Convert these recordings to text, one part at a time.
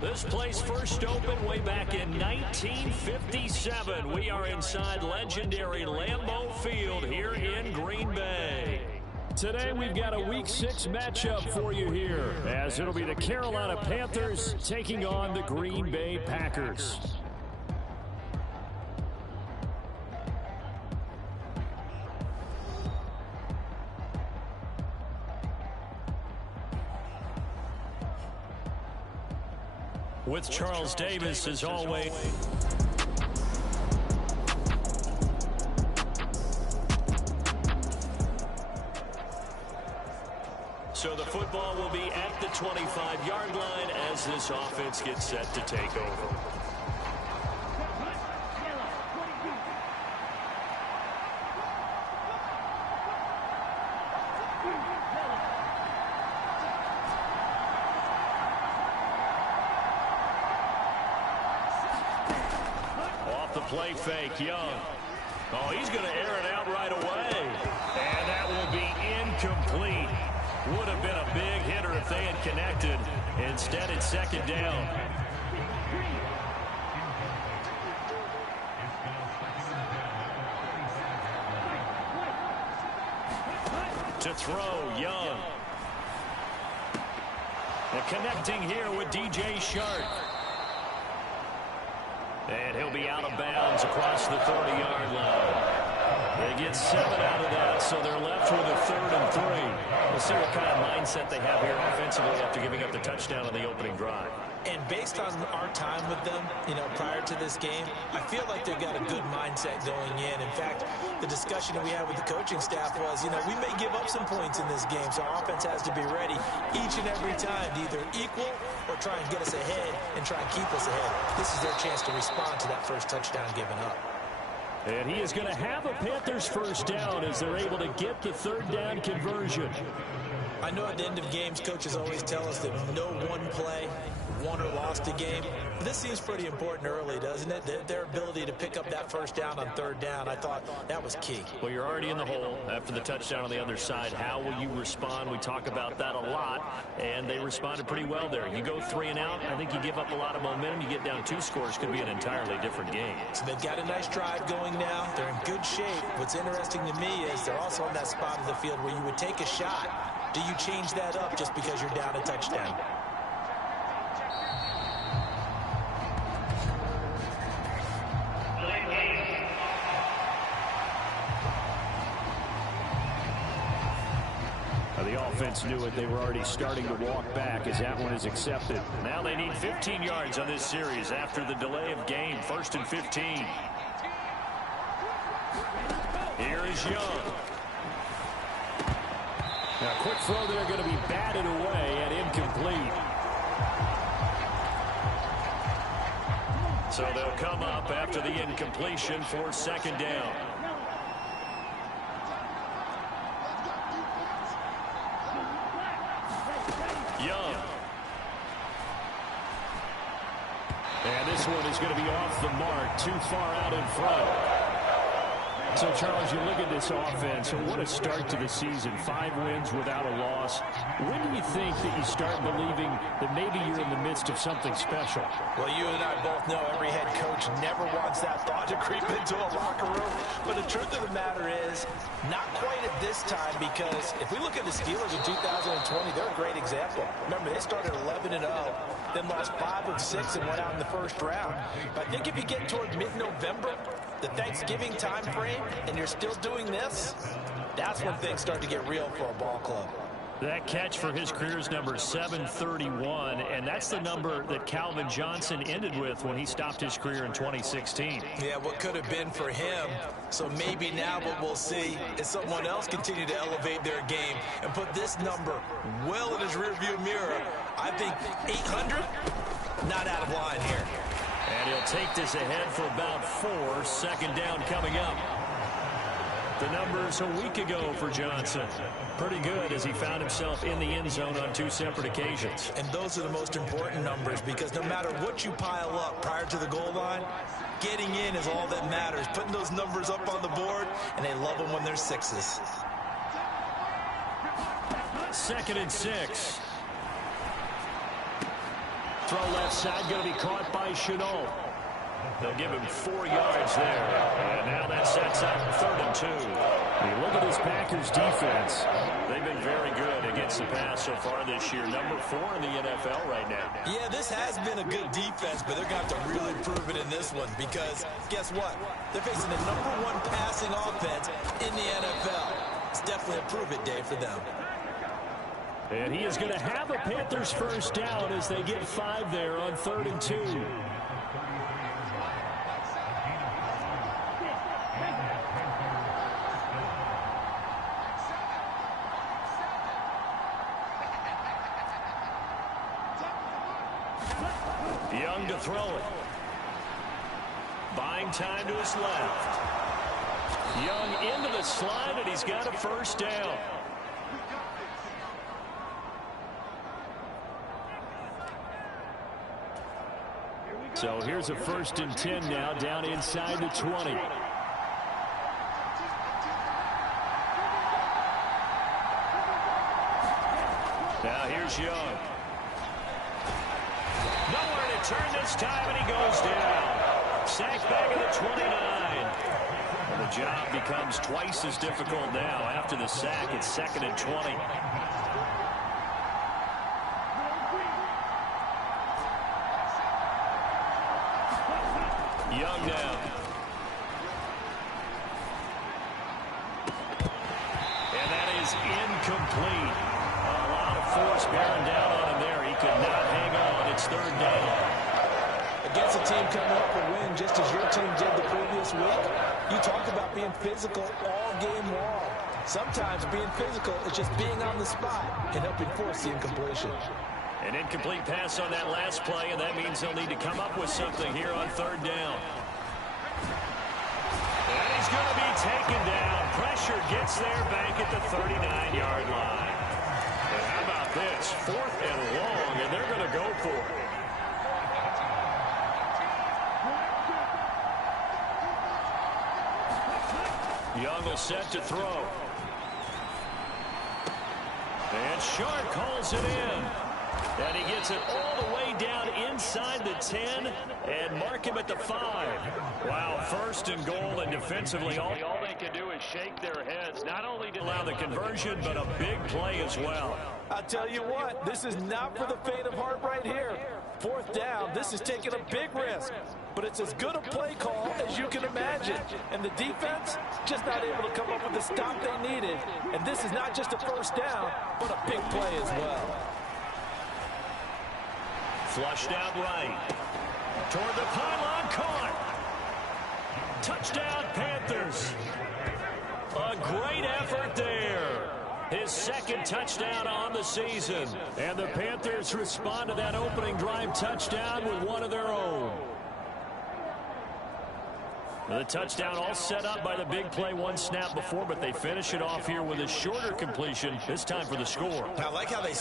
This place first opened way back in 1957. We are inside legendary Lambeau Field here in Green Bay. Today we've got a Week 6 matchup for you here, as it'll be the Carolina Panthers taking on the Green Bay Packers. With Charles Davis as always. So the football will be at the 25-yard line as this offense gets set to take over. Play fake, Young. Oh, he's going to air it out right away. And that will be incomplete. Would have been a big hitter if they had connected. Instead, it's second down. To throw, Young. And connecting here with DJ Chark. And he'll be out of bounds across the 30-yard line. They get 7 out of that, so they're left with a 3rd and 3. We'll see what kind of mindset they have here offensively after giving up the touchdown on the opening drive. And based on our time with them, prior to this game, I feel like they've got a good mindset going in. In fact, the discussion that we had with the coaching staff was, we may give up some points in this game, so our offense has to be ready each and every time to either equal or try and get us ahead and try and keep us ahead. This is their chance to respond to that first touchdown given up. And he is going to have a Panthers first down as they're able to get the 3rd down conversion. I know at the end of games, coaches always tell us that no one play won or lost a game. But this seems pretty important early, doesn't it? Their ability to pick up that first down on 3rd down, I thought that was key. Well, you're already in the hole after the touchdown on the other side. How will you respond? We talk about that a lot, and they responded pretty well there. You go 3 and out, I think you give up a lot of momentum. You get down 2 scores, could be an entirely different game. So they've got a nice drive going now. They're in good shape. What's interesting to me is they're also on that spot of the field where you would take a shot. Do you change that up just because you're down a touchdown? The offense knew it. They were already starting to walk back as that one is accepted. Now they need 15 yards on this series after the delay of game. 1st and 15. Here is Young. Now, quick throw there going to be batted away and incomplete. So they'll come up after the incompletion for 2nd down. Young. And this one is going to be off the mark, too far out in front. So, Charles, you look at this offense, what a start to the season. 5 wins without a loss. When do you think that you start believing that maybe you're in the midst of something special? Well, you and I both know every head coach never wants that thought to creep into a locker room. But the truth of the matter is, not quite at this time, because if we look at the Steelers in 2020, they're a great example. Remember, they started 11-0, then lost 5 of 6 and went out in the first round. But I think if you get toward mid-November, the Thanksgiving time frame, and you're still doing this, that's when things start to get real for a ball club. That catch for his career is number 731, and that's the number that Calvin Johnson ended with when he stopped his career in 2016. Yeah, what could have been for him. So maybe now what we'll see is someone else continue to elevate their game and put this number well in his rearview mirror. I think 800, not out of line here. And he'll take this ahead for about 4. 2nd down coming up. The numbers a week ago for Johnson. Pretty good as he found himself in the end zone on 2 separate occasions. And those are the most important numbers because no matter what you pile up prior to the goal line, getting in is all that matters. Putting those numbers up on the board, and they love them when they're 6s. 2nd and 6. throw left side, going to be caught by Shenault. They'll give him 4 yards there. And now that sets up 3rd and 2. You look at this Packers defense. They've been very good against the pass so far this year. Number 4 in the NFL right now. Yeah, this has been a good defense, but they're going to have to really prove it in this one because guess what? They're facing the number 1 passing offense in the NFL. It's definitely a prove-it day for them. And he is going to have a Panthers first down as they get 5 there on 3rd and 2. Young to throw it. Buying time to his left. Young into the slide, and he's got a first down. So here's a 1st and 10 now, down inside the 20. Now here's Young. Nowhere to turn this time, and he goes down. Sacked back at the 29. And the job becomes twice as difficult now. After the sack, it's 2nd and 20. Young now. And that is incomplete. A lot of force bearing down on him there. He could not hang on. It's 3rd down. Against a team coming up for a win, just as your team did the previous week, you talked about being physical all game long. Sometimes being physical is just being on the spot and helping force the incompletion. An incomplete pass on that last play, and that means they'll need to come up with something here on 3rd down. And he's going to be taken down. Pressure gets there back at the 39-yard line. And how about this? 4th and long, and they're going to go for it. Young will set to throw. And Sharp calls it in. And he gets it all the way down inside the 10 and mark him at the 5. Wow, 1st and goal, and defensively all they can do is shake their heads. Not only to allow the conversion, but a big play as well. I'll tell you what, this is not for the faint of heart right here. 4th down, this is taking a big risk. But it's as good a play call as you can imagine. And the defense just not able to come up with the stop they needed. And this is not just a 1st down, but a big play as well. Flushed out right. Toward the pylon, caught. Touchdown, Panthers. A great effort there. His 2nd touchdown on the season. And the Panthers respond to that opening drive touchdown with one of their own. The touchdown all set up by the big play 1 snap before, but they finish it off here with a shorter completion, this time for the score. I like how they...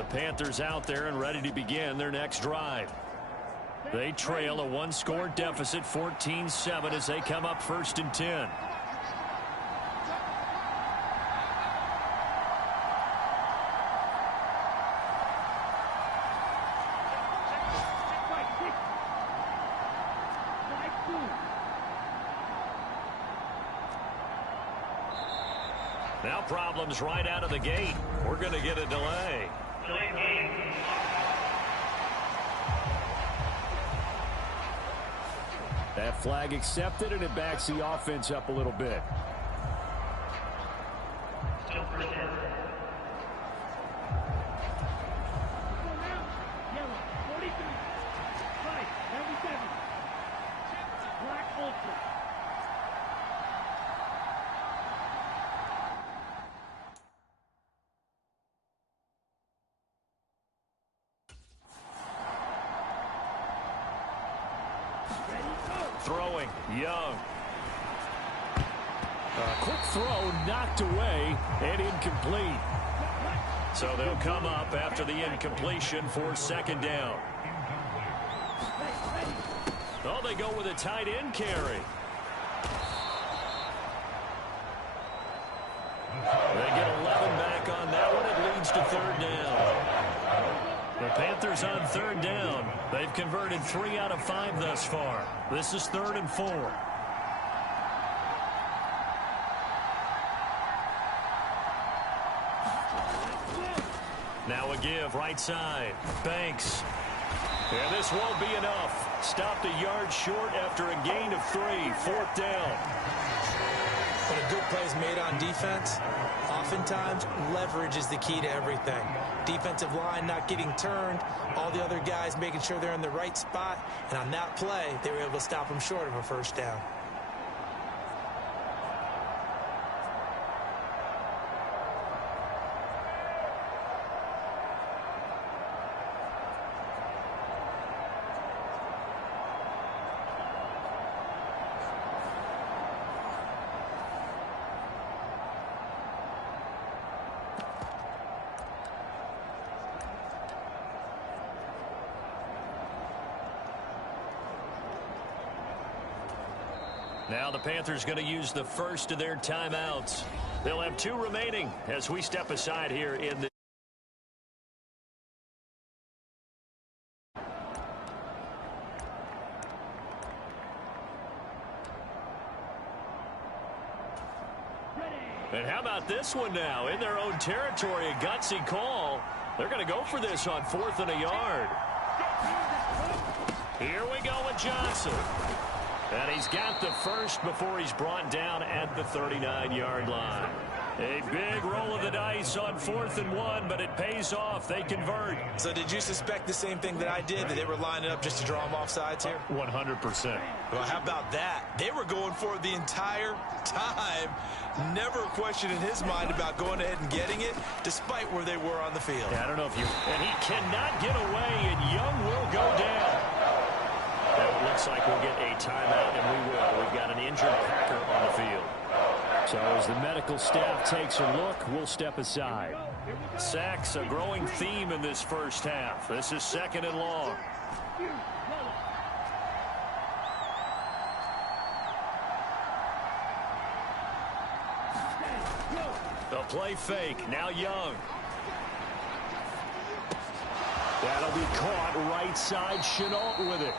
The Panthers out there and ready to begin their next drive. They trail a one-score deficit, 14-7, as they come up 1st and 10. Now problems right out of the gate. We're going to get a delay. That flag accepted, and it backs the offense up a little bit. Throwing, Young. A quick throw knocked away and incomplete. So they'll come up after the incompletion for 2nd down. Oh, they go with a tight end carry. They get 11 back on that one. It leads to 3rd down. The Panthers on 3rd down. They've converted 3 out of 5 thus far. This is 3rd and 4. Now a give right side. Banks. And this won't be enough. Stopped a yard short after a gain of 3. 4th down. When a good play is made on defense, oftentimes leverage is the key to everything. Defensive line not getting turned, all the other guys making sure they're in the right spot, and on that play, they were able to stop them short of a 1st down. Now the Panthers going to use the first of their timeouts. They'll have 2 remaining as we step aside here in the And how about this one now? In their own territory, a gutsy call. They're going to go for this on 4th and a yard. Here we go with Johnson. And he's got the first before he's brought down at the 39-yard line. A big roll of the dice on 4th and 1, but it pays off. They convert. So did you suspect the same thing that I did, that they were lining up just to draw them off sides here? 100%. Well, how about that? They were going for it the entire time. Never a question in his mind about going ahead and getting it, despite where they were on the field. Yeah, I don't know if you... And he cannot get away, and Young will go down. That looks like we'll get a timeout, and we will. We've got an injured Packer on the field. So as the medical staff takes a look, we'll step aside. Sacks, a growing theme in this first half. This is 2nd and long. The play fake. Now Young. That'll be caught right side. Chenault with it.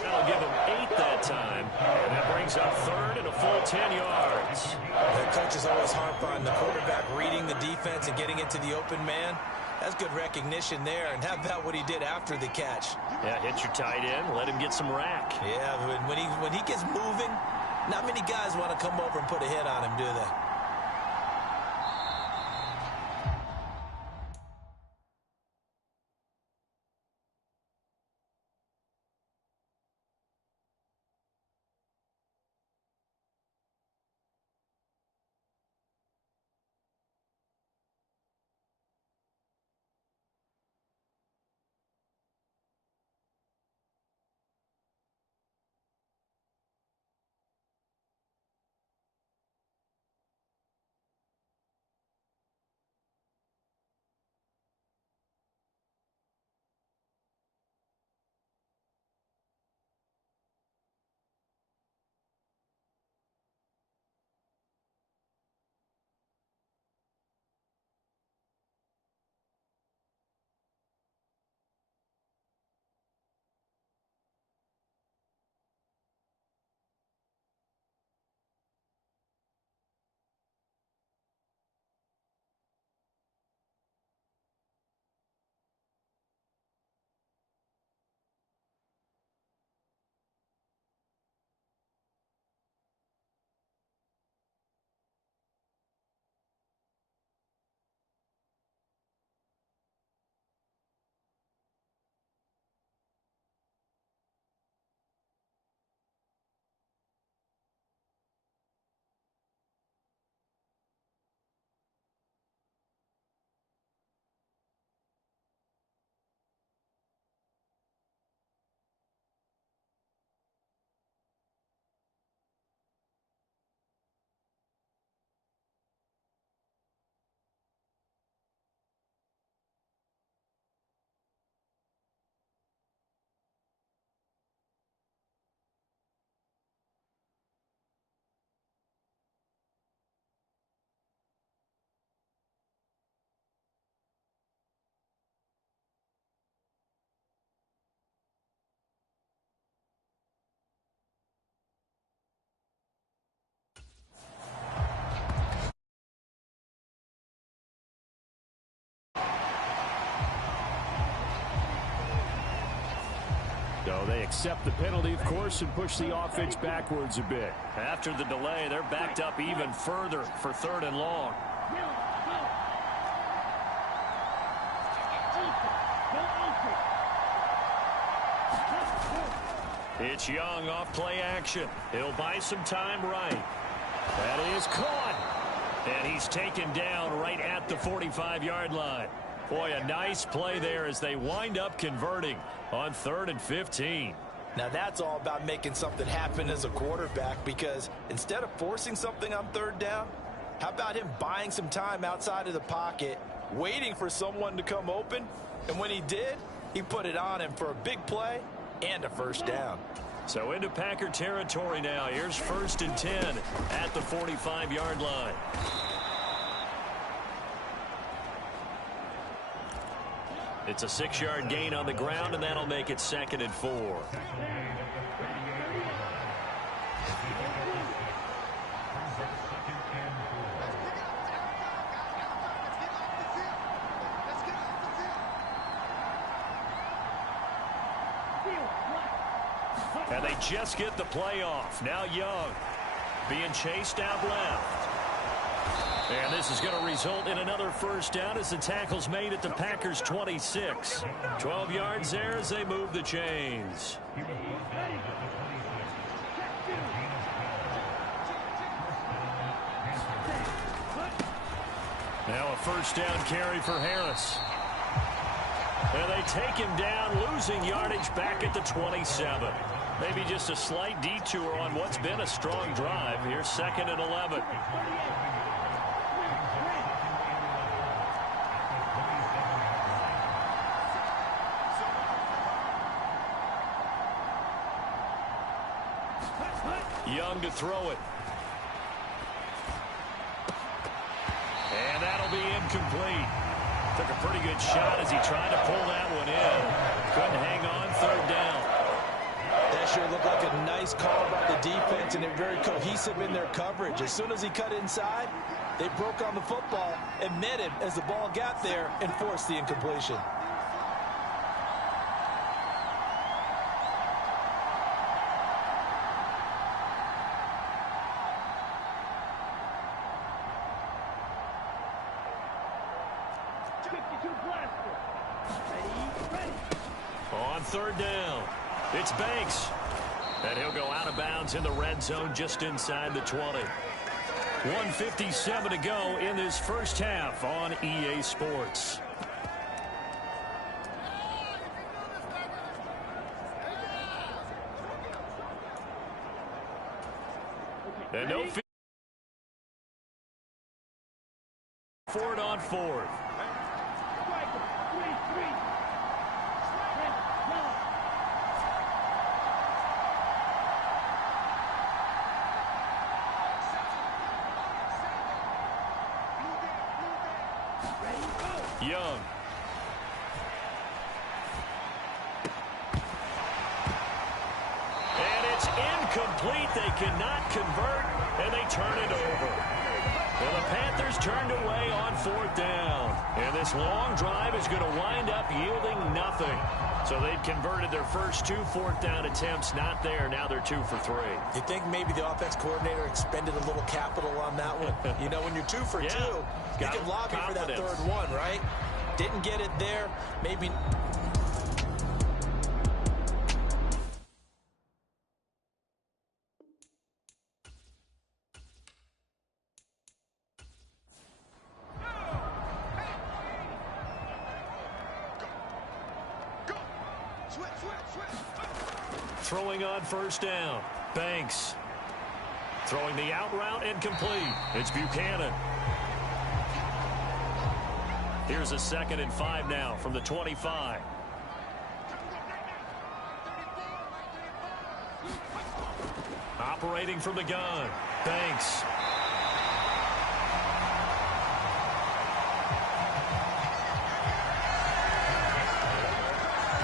That'll give him 8 that time. And that brings up 3rd and a full 10 yards. The coaches always harp on the quarterback reading the defense and getting into the open man. That's good recognition there. And how about what he did after the catch? Yeah, hit your tight end. Let him get some rack. Yeah, when he gets moving, not many guys want to come over and put a hit on him, do they? They accept the penalty, of course, and push the offense backwards a bit. After the delay, they're backed up even further for 3rd and long. It's Young off play action. He'll buy some time right. That is caught. And he's taken down right at the 45-yard line. Boy, a nice play there as they wind up converting on 3rd and 15. Now that's all about making something happen as a quarterback, because instead of forcing something on 3rd down, how about him buying some time outside of the pocket, waiting for someone to come open, and when he did, he put it on him for a big play and a 1st down. So into Packer territory now. Here's 1st and 10 at the 45-yard line. It's a 6-yard gain on the ground, and that'll make it 2nd and 4. And they just get the play off. Now Young being chased out left. And this is going to result in another 1st down as the tackle's made at the Packers' 26. 12 yards there as they move the chains. Now a 1st down carry for Harris. And they take him down, losing yardage back at the 27. Maybe just a slight detour on what's been a strong drive. Here's 2nd and 11. Young to throw it. And that'll be incomplete. Took a pretty good shot as he tried to pull that one in. Couldn't hang on 3rd down. That sure looked like a nice call by the defense, and they're very cohesive in their coverage. As soon as he cut inside, they broke on the football and met him as the ball got there and forced the incompletion. On 3rd down, it's Banks. And he'll go out of bounds in the red zone just inside the 20. 1:57 to go in this 1st half on EA Sports. And no 4th on 4th. Young. And it's incomplete. They cannot convert, and they turn it over. And the Panthers turned away on 4th down. And this long drive is going to wind up yielding nothing. So they've converted their first 2 4th down attempts. Not there. Now they're 2 for 3. You think maybe the offense coordinator expended a little capital on that one? You know, when you're 2 for 2, you can lobby for that 3rd one, right? Didn't get it there. Maybe. Throwing on 1st down. Banks. Throwing the out route incomplete. It's Buchanan. Here's a 2nd and 5 now from the 25. Operating from the gun. Banks.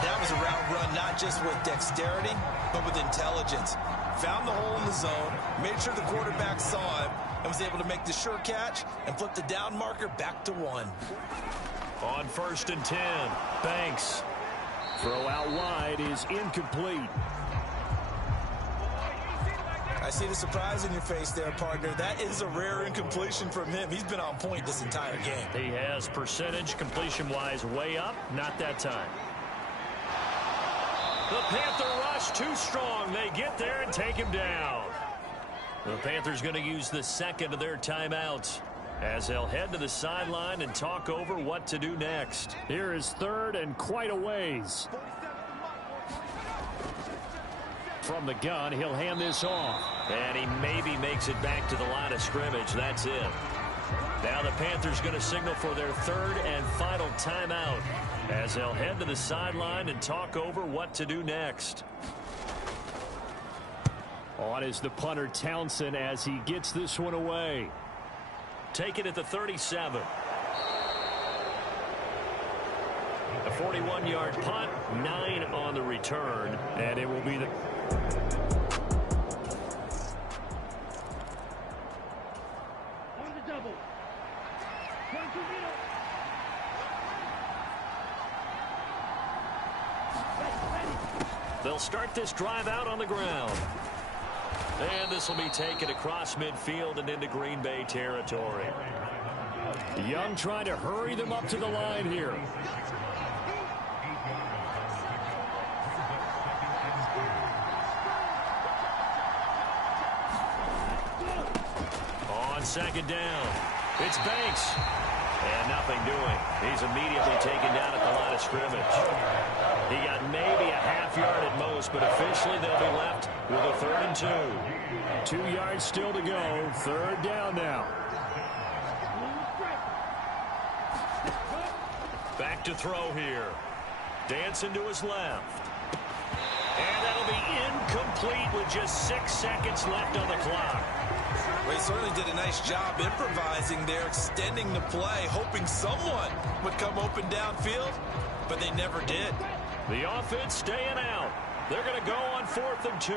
That was a route run not just with dexterity, but with intelligence. Found the hole in the zone, made sure the quarterback saw him, and was able to make the sure catch and flip the down marker back to 1. On 1st and 10, Banks Throw out wide is incomplete. I see the surprise in your face there, partner. That is a rare incompletion from him. He's been on point this entire game. He has percentage completion-wise way up. Not that time. The Panther rush too strong. They get there and take him down. The Panthers going to use the second of their timeouts as they'll head to the sideline and talk over what to do next. Here is third and quite a ways. From the gun, he'll hand this off. And he maybe makes it back to the line of scrimmage. That's it. Now the Panthers going to signal for their third and final timeout as they'll head to the sideline and talk over what to do next. On is the punter Townsend as he gets this one away. Take it at the 37. A 41-yard punt, 9 on the return, and it will be the... They'll start this drive out on the ground. And this will be taken across midfield and into Green Bay territory. Young trying to hurry them up to the line here. On second down, it's Banks. And nothing doing. He's immediately taken down at the line of scrimmage. He got maybe a half yard at most, but officially they'll be left with a 3rd and 2. 2 yards still to go. Third down now. Back to throw here. Dancing to his left. And that'll be incomplete with just 6 seconds left on the clock. Well, he certainly did a nice job improvising there, extending the play, hoping someone would come open downfield, but they never did. The offense staying out. They're going to go on 4th and 2.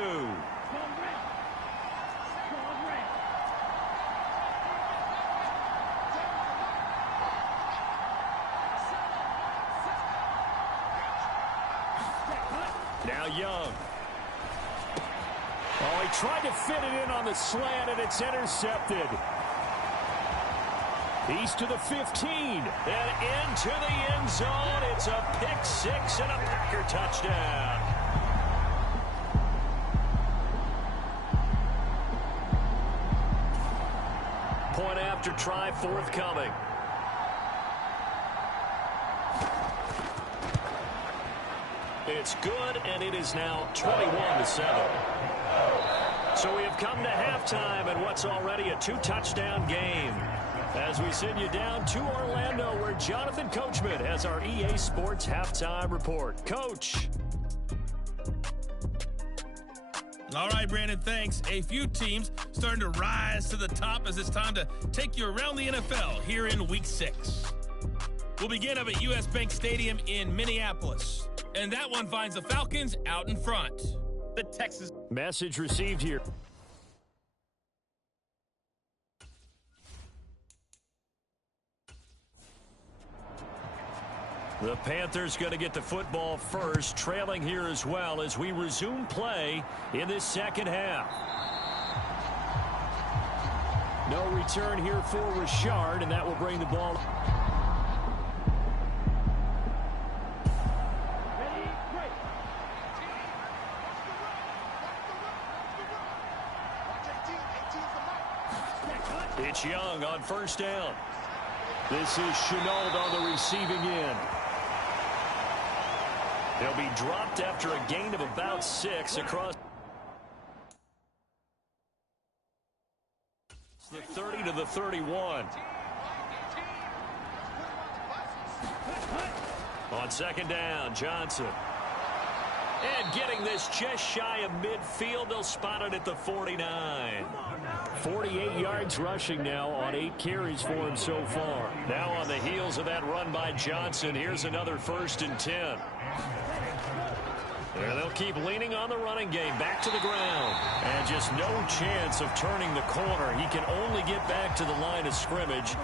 Now Young. Oh, he tried to fit it in on the slant, and it's intercepted. He's to the 15, and into the end zone. It's a pick 6 and a Packer touchdown. Point after try forthcoming. It's good, and it is now 21-7. So we have come to halftime in what's already a 2-touchdown game. As we send you down to Orlando, where Jonathan Coachman has our EA Sports Halftime Report. Coach. All right, Brandon, thanks. A few teams starting to rise to the top as it's time to take you around the NFL here in Week 6. We'll begin up at US Bank Stadium in Minneapolis. And that one finds the Falcons out in front. The Texas Message received here. The Panthers going to get the football first, trailing here as well as we resume play in this second half. No return here for Richard, and that will bring the ball. It's Young on first down. This is Shenault on the receiving end. They'll be dropped after a gain of about 6 across the 30 to the 31. On second down, Johnson. And getting this just shy of midfield, they'll spot it at the 49. 48 yards rushing now on 8 carries for him so far. Now on the heels of that run by Johnson, here's another 1st and 10. And they'll keep leaning on the running game, back to the ground. And just no chance of turning the corner. He can only get back to the line of scrimmage.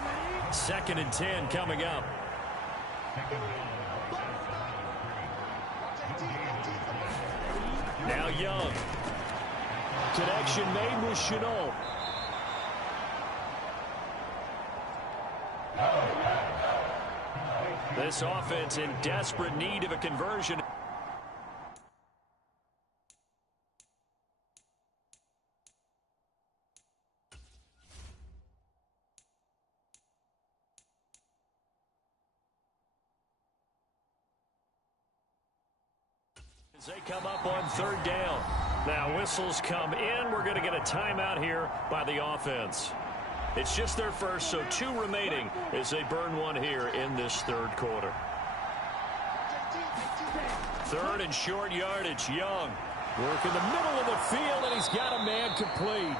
2nd and 10 coming up. Now Young. Connection made with Chenault. This offense in desperate need of a conversion. As they come up on third down. Now whistles come in. We're going to get a timeout here by the offense. It's just their first, so 2 remaining as they burn one here in this third quarter. Third and short yardage. Young work in the middle of the field, and he's got a man complete.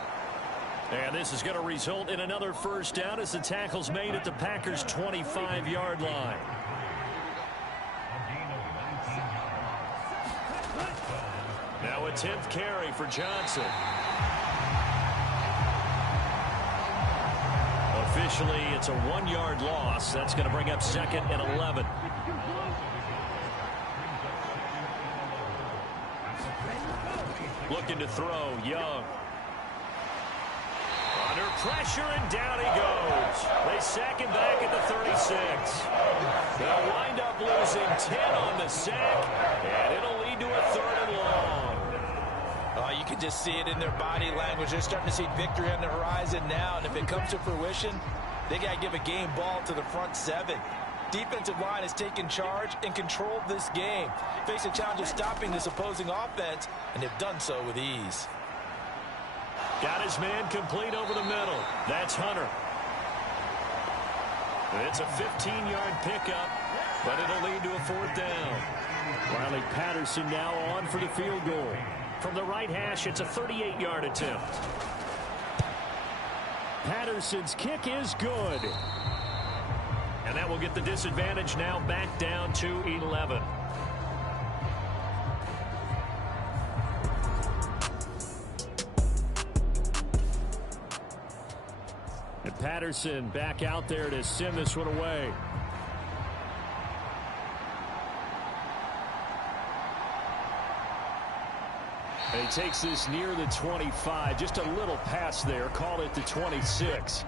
And this is going to result in another first down as the tackle's made at the Packers' 25-yard line. Now a 10th carry for Johnson. Officially, it's a 1-yard loss. That's going to bring up 2nd and 11. Looking to throw, Young. Under pressure, and down he goes. They sack him back at the 36. They'll wind up losing 10 on the sack, and it'll lead to a 3rd and long. You can just see it in their body language. They're starting to see victory on the horizon now, and if it comes to fruition, they got to give a game ball to the front 7. Defensive line has taken charge and controlled this game. Face a challenge of stopping this opposing offense, and they've done so with ease. Got his man complete over the middle. That's Hunter. It's a 15-yard pickup, but it'll lead to a 4th down. Riley Patterson now on for the field goal. From the right hash, it's a 38-yard attempt. Patterson's kick is good. And that will get the disadvantage now back down to 11. And Patterson back out there to send this one away. And he takes this near the 25, just a little pass there, called it the 26.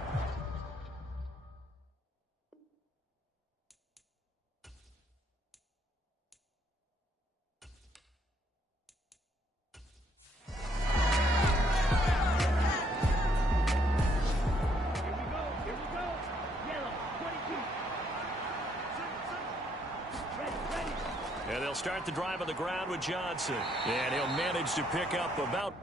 And they'll start the drive on the ground with Johnson. And he'll manage to pick up about